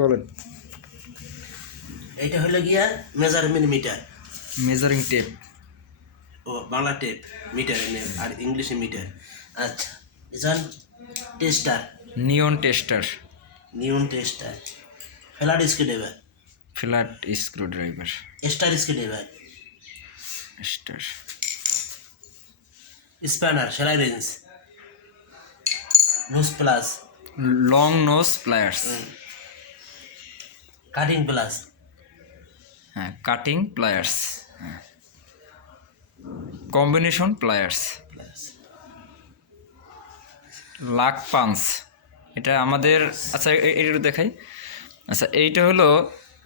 বলেন। এইটা হলো গিয়া মেজারমেন্ট মিটার, মেজারিং টেপ। ও বাংলা টেপ, মিটার আর ইংলিশে মিটার। আচ্ছা, এজন tester, neon tester. Neon tester, flat screwdriver, flat screwdriver. Star screwdriver, star. Spanner, সেলাই wrench, nose pliers, long nose pliers. Cutting pliers, হ্যাঁ, কাটিং প্লায়ার্স। হ্যাঁ, combination pliers. লাক punch, এটা আমাদের। আচ্ছা, এটা দেখাই। আচ্ছা, এইটা হলো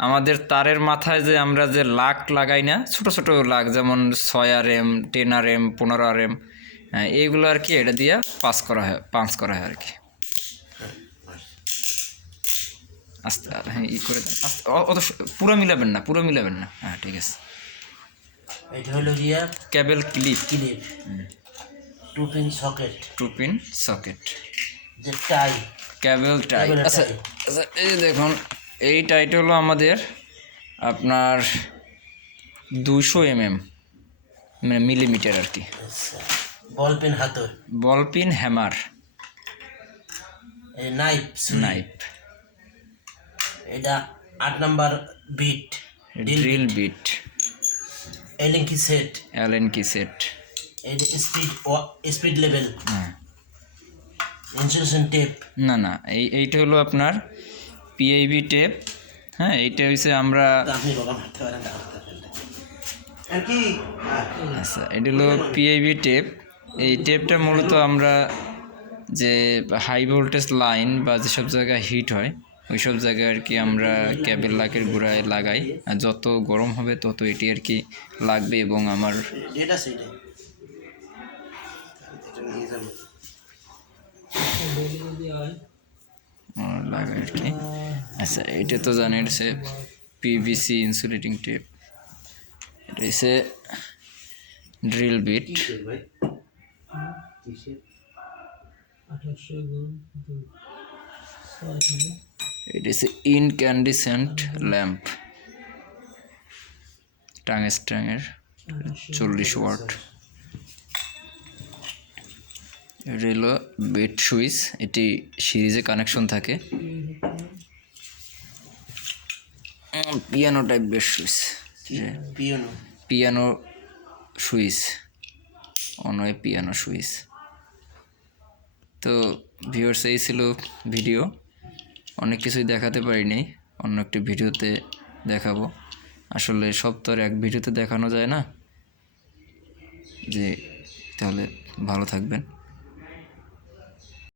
আমাদের তারের মাথায় যে আমরা যে লাক লাগাই না, ছোট ছোট লাক, যেমন 6 RM, 10 RM, 15 RM, হ্যাঁ, এইগুলো আর কি এটা দিয়ে পাঞ্চ করা হয় আর কি। আস্তে, হ্যাঁ, করে দেন আস্তে, অত পুরো মিলাবেন না, হ্যাঁ, ঠিক আছে। এটা হলো গিয়া কেবল clip. Clip, 2 pin socket, 2 pin socket. যে টাই, কেবল টাই। কেবলের আচ্ছা টাই। আচ্ছা, এই দেখুন, এই টাইটা হলো আমাদের আপনার 200 mm, মানে মিলিমিটার আর কি। আচ্ছা, বল পেন হাতর, ball peen hammer, knife, knife, এটা 8 number bit, drill bit, Allen key set, Allen key set. এই যে স্পিড লেভেল, হ্যাঁ, ইনসুলেশন টেপ। না, এইটা হলো আপনার পিআইবি টেপ। হ্যাঁ, এইটা হচ্ছে আমরা। আপনি বাবা মারতে পারেন না। আর কি আচ্ছা, এটা হলো পিআইবি টেপ। এই টেপটা মূলত আমরা যে হাই ভোল্টেজ লাইন বা যেসব জায়গায় হিট হয় ওই সব জায়গায় আর কি আমরা কেবল লাকের গোড়ায় লাগাই, আর যত গরম হবে তত এটি আর কি লাগবে। এবং আমার ডেট আছে এটা, এটা নিয়ে যাবো। লাগাই আর কি। আচ্ছা, এটা তো জানি, এটা হচ্ছে পিভিসি ইনসুলেটিং টেপ। এটা হচ্ছে ড্রিল বিট। ভাই কিসের এটা হচ্ছে ইনক্যান্ডিসেন্ট ল্যাম্প, টাংস্টেনের 40 ওয়াট। এটা হলো বেড সুইচ, এটি সিরিজে কানেকশন থাকে। পিয়ানো টাইপ বেড সুইচ, পিয়ানো, পিয়ানো সুইচ, অনয় পিয়ানো সুইচ। তো ভিউয়ার্স, এই ছিল ভিডিও। অনেক কিছুই দেখাতে পারিনি, অন্য একটি ভিডিওতে দেখাবো। আসলে সব তো আর এক ভিডিওতে দেখানো যায় না। যে তাহলে ভালো থাকবেন।